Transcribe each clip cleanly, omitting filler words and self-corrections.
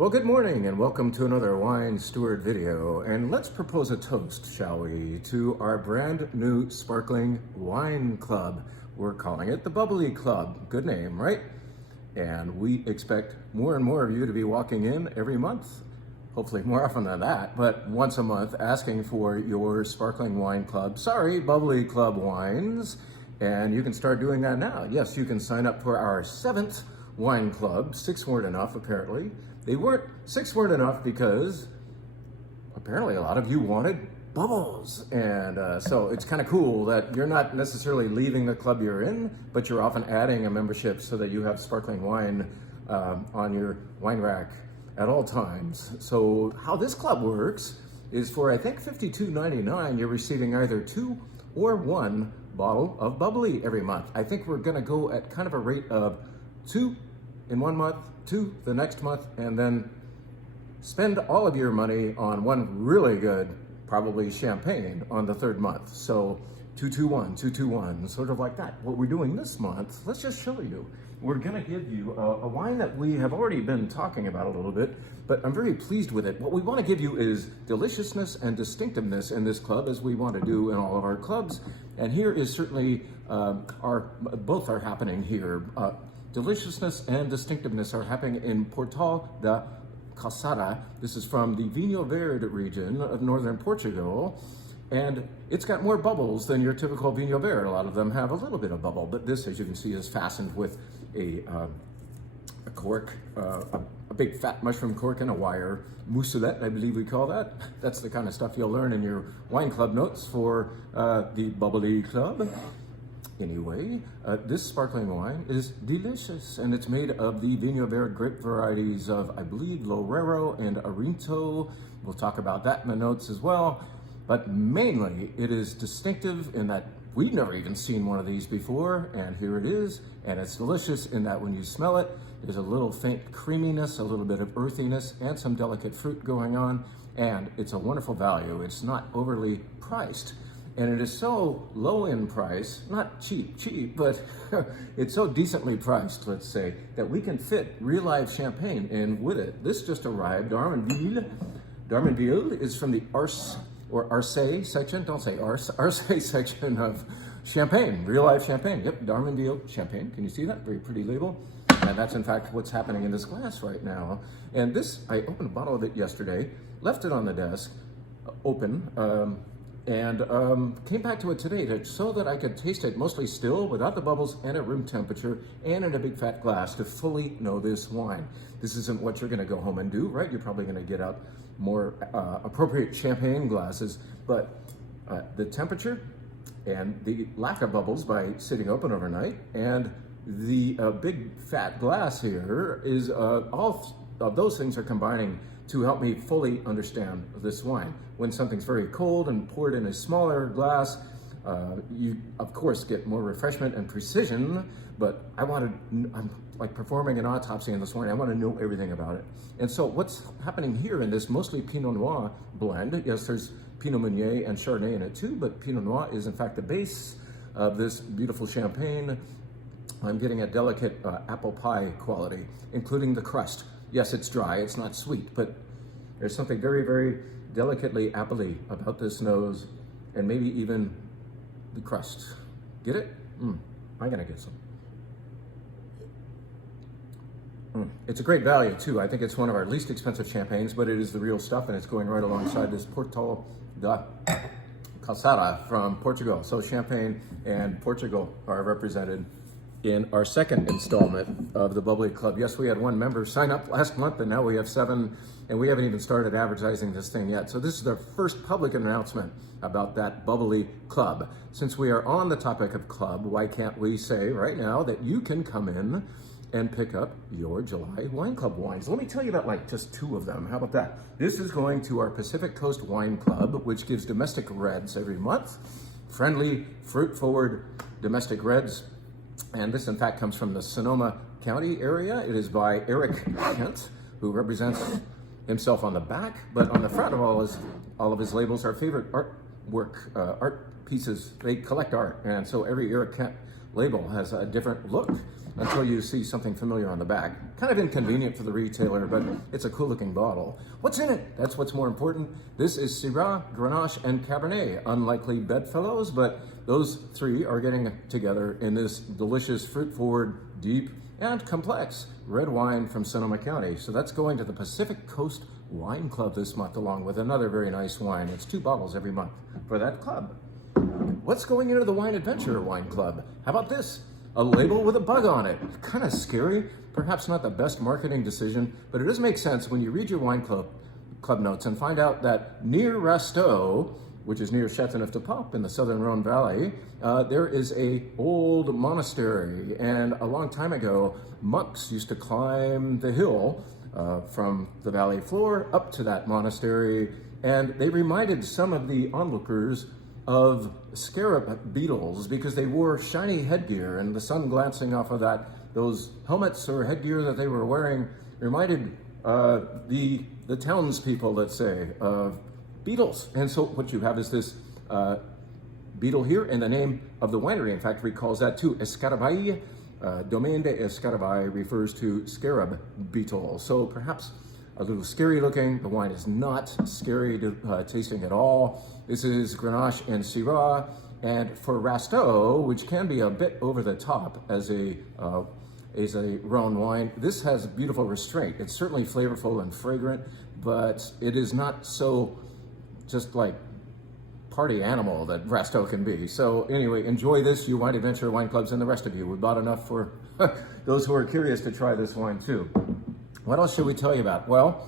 Well, good morning and welcome to another Wine Steward video. And let's propose a toast, shall we, to our brand new sparkling wine club. We're calling it the Bubbly Club. Good name, right? And we expect more and more of you to be walking in every month, hopefully more often than that, but once a month, asking for your sparkling wine club. Sorry, Bubbly Club wines. And you can start doing that now. Yes, you can sign up for our 7th wine club. 6 weren't enough, apparently. Six weren't enough because apparently a lot of you wanted bubbles. And so it's kind of cool that you're not necessarily leaving the club you're in, but you're often adding a membership so that you have sparkling wine on your wine rack at all times. So how this club works is for, I think, $52.99, you're receiving either 2 or 1 bottle of bubbly every month. I think we're gonna go at kind of a rate of 2 in 1 month, 2 the next month, and then spend all of your money on one really good, probably champagne, on the 3rd month. So 221, 221, sort of like that. What we're doing this month, let's just show you. We're gonna give you a wine that we have already been talking about a little bit, but I'm very pleased with it. What we wanna give you is deliciousness and distinctiveness in this club, as we want to do in all of our clubs. And here is certainly, both are happening here. Deliciousness and distinctiveness are happening in Portal da Calçada. This is from the Vinho Verde region of northern Portugal. And it's got more bubbles than your typical Vinho Verde. A lot of them have a little bit of bubble, but this, as you can see, is fastened with a cork, a big fat mushroom cork and a wire. Mousselet, I believe we call that. That's the kind of stuff you'll learn in your wine club notes for the Bubbly Club. Anyway, this sparkling wine is delicious, and it's made of the Vinho Verde grape varieties of, I believe, Loureiro and Arinto. We'll talk about that in the notes as well. But mainly, it is distinctive in that we've never even seen one of these before, and here it is. And it's delicious in that when you smell it, there's a little faint creaminess, a little bit of earthiness, and some delicate fruit going on. And it's a wonderful value. It's not overly priced. And it is so low in price, not cheap, but it's so decently priced, let's say, that we can fit real live champagne in with it. This just arrived, Darmanville. Darmanville is from the Arse section, don't say Arse section of champagne, real life champagne. Yep, Darmanville champagne. Can you see that? Very pretty label. And that's in fact what's happening in this glass right now. And this, I opened a bottle of it yesterday, left it on the desk, open, and came back to it today so that I could taste it mostly still, without the bubbles, and at room temperature, and in a big fat glass to fully know this wine. This isn't what you're gonna go home and do, right? You're probably gonna get out more appropriate champagne glasses, but the temperature and the lack of bubbles by sitting open overnight, and the big fat glass here is all of those things are combining to help me fully understand this wine. When something's very cold and poured in a smaller glass, you of course get more refreshment and precision, but I'm like performing an autopsy on this wine. I want to know everything about it. And so what's happening here in this mostly Pinot Noir blend, yes, there's Pinot Meunier and Chardonnay in it too, but Pinot Noir is in fact the base of this beautiful champagne. I'm getting a delicate apple pie quality, including the crust. Yes, it's dry, it's not sweet, but there's something very, very delicately appley about this nose, and maybe even the crust. Get it? I'm gonna get some. It's a great value too. I think it's one of our least expensive champagnes, but it is the real stuff, and it's going right alongside this Portal da Calçada from Portugal. So Champagne and Portugal are represented in our 2nd installment of the Bubbly Club. Yes, we had 1 member sign up last month, and now we have 7, and we haven't even started advertising this thing yet. So this is the first public announcement about that Bubbly Club. Since we are on the topic of club, why can't we say right now that you can come in and pick up your July Wine Club wines? Let me tell you about like just 2 of them. How about that? This is going to our Pacific Coast Wine Club, which gives domestic reds every month. Friendly, fruit-forward domestic reds. And this, in fact, comes from the Sonoma County area. It is by Eric Kent, who represents himself on the back, but on the front of all of his labels are favorite artwork, art pieces. They collect art, and so every Eric Kent label has a different look. until you see something familiar on the back. Kind of inconvenient for the retailer, but it's a cool looking bottle. What's in it? That's what's more important. This is Syrah, Grenache, and Cabernet. Unlikely bedfellows, but those three are getting together in this delicious, fruit-forward, deep, and complex red wine from Sonoma County. So that's going to the Pacific Coast Wine Club this month, along with another very nice wine. It's 2 bottles every month for that club. What's going into the Wine Adventure Wine Club? How about this? A label with a bug on it. Kind of scary. Perhaps not the best marketing decision, but it does make sense when you read your wine club notes and find out that near Rasteau, which is near Châteauneuf-du-Pape in the southern Rhone Valley, there is a old monastery, and a long time ago, monks used to climb the hill from the valley floor up to that monastery, and they reminded some of the onlookers of scarab beetles because they wore shiny headgear, and the sun glancing off of those helmets or headgear that they were wearing reminded the townspeople, let's say, of beetles. And so what you have is this beetle here, and the name of the winery, in fact, recalls that too. Escarabaille, Domaine de Escarabaille refers to scarab beetle. So perhaps a little scary looking. The wine is not scary tasting at all. This is Grenache and Syrah. And for Rasteau, which can be a bit over the top as a Rhone wine, this has beautiful restraint. It's certainly flavorful and fragrant, but it is not so just like party animal that Rasteau can be. So anyway, enjoy this, you Wine Adventure Wine Clubs, and the rest of you. We bought enough for those who are curious to try this wine too. What else should we tell you about? Well,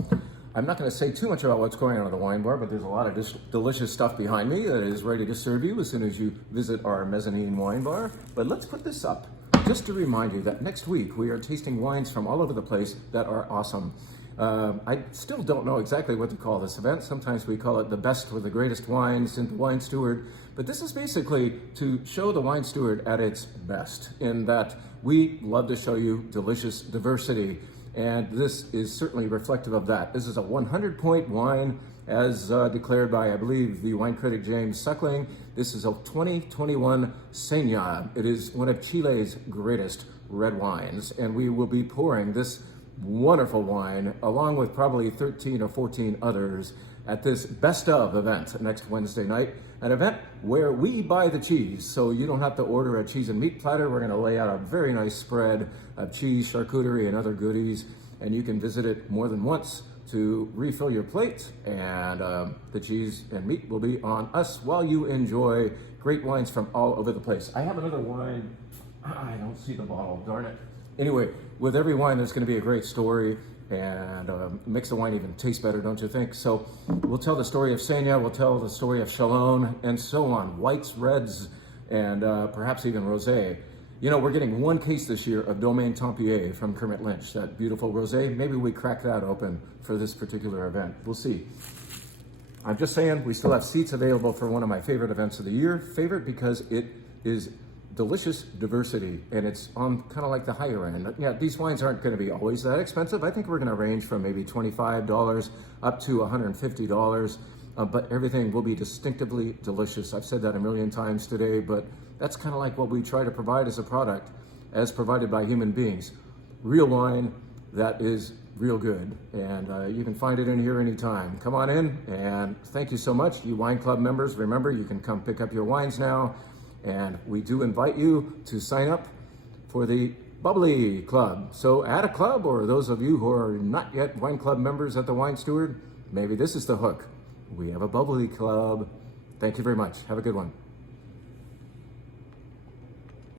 I'm not going to say too much about what's going on at the wine bar, but there's a lot of delicious stuff behind me that is ready to serve you as soon as you visit our mezzanine wine bar. But let's put this up just to remind you that next week we are tasting wines from all over the place that are awesome. I still don't know exactly what to call this event. Sometimes we call it the best or the greatest wines in the wine steward, but this is basically to show the wine steward at its best, in that we love to show you delicious diversity, and this is certainly reflective of that. This is a 100-point wine as declared by, I believe, the wine critic James Suckling. This is a 2021 Seña. It is one of Chile's greatest red wines, and we will be pouring this wonderful wine along with probably 13 or 14 others at this best of event next Wednesday night, an event where we buy the cheese, so you don't have to order a cheese and meat platter. We're going to lay out a very nice spread of cheese, charcuterie, and other goodies, and you can visit it more than once to refill your plate, and the cheese and meat will be on us while you enjoy great wines from all over the place. I have another wine. I don't see the bottle, darn it. Anyway, with every wine, there's going to be a great story, and makes the wine even taste better, don't you think? So we'll tell the story of Seña, we'll tell the story of Chalon, and so on, whites, reds, and perhaps even rosé. You know, we're getting 1 case this year of Domaine Tempier from Kermit Lynch, that beautiful rosé. Maybe we crack that open for this particular event. We'll see. I'm just saying, we still have seats available for one of my favorite events of the year. Favorite because it is delicious diversity, and it's on kind of like the higher end. Yeah, these wines aren't going to be always that expensive. I think we're going to range from maybe $25 up to $150, but everything will be distinctively delicious. I've said that a million times today, but that's kind of like what we try to provide as a product, as provided by human beings. Real wine that is real good, and you can find it in here anytime. Come on in, and thank you so much, you wine club members. Remember, you can come pick up your wines now. And we do invite you to sign up for the Bubbly Club. So add a club, or those of you who are not yet wine club members at the Wine Steward, maybe this is the hook. We have a Bubbly Club. Thank you very much. Have a good one.